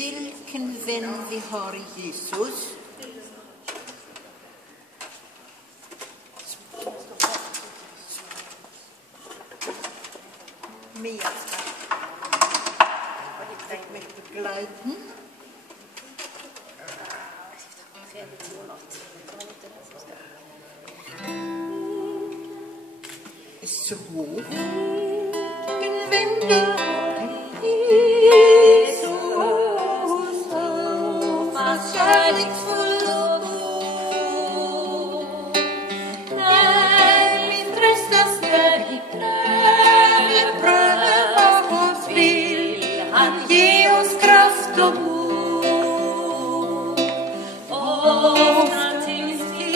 vilken vän vi har i Jesus. Mia ska med glöden. Så vilken vän du har i Jesus, så fast kärleksfull och god. När vi tröstas, när vi prövar oss, vill han ge oss kraft och mod. Ofta tills vi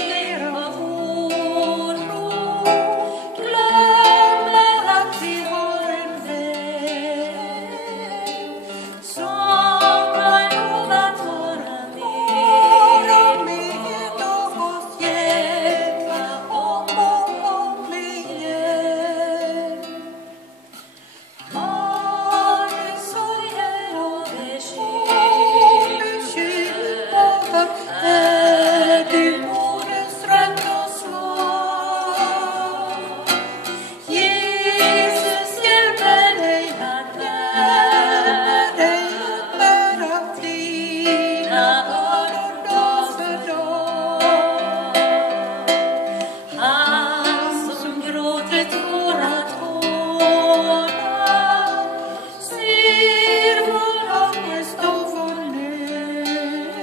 av oro glömmer att vi har en vän som har lovat vara med och oss hjälpa omångligen. Har du sorger och bekymmer, är du modens trött och svag. Jesus hjälper dig att bära dina bördor dag för dag. Han som gråter tårar ser vår ångest och vår nöd.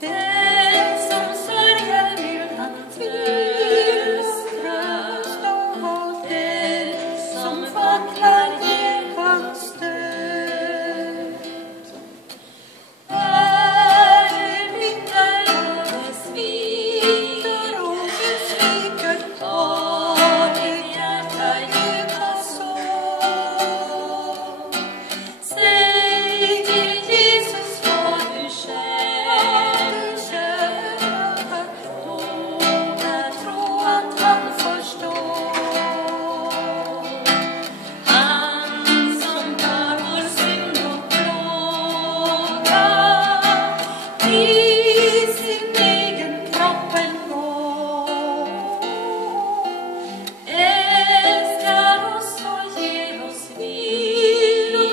Den som sörjer vill han trösta, och den som vacklar ger han stöd. Är du bitter och besviken, har ditt hjärta djupa sorg, säg till Jesus vad du känner, våga tro att han förstår. Han som tar vår synd och plåga i sin egen kropp ändå, älskar oss och ger oss vila,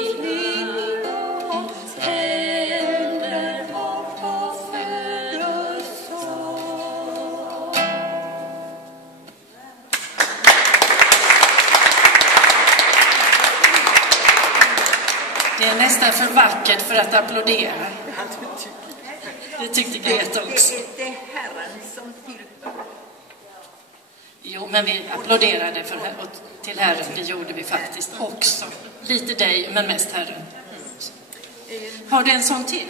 tänder hopp och föder sorg. Det är nästan för vackert för att applådera. Det tyckte Greta också. Det är Herren som tillhör. Jo, men vi applåderade till Herren. Det gjorde vi faktiskt också. Lite dig, men mest Herren. Har du en sån till?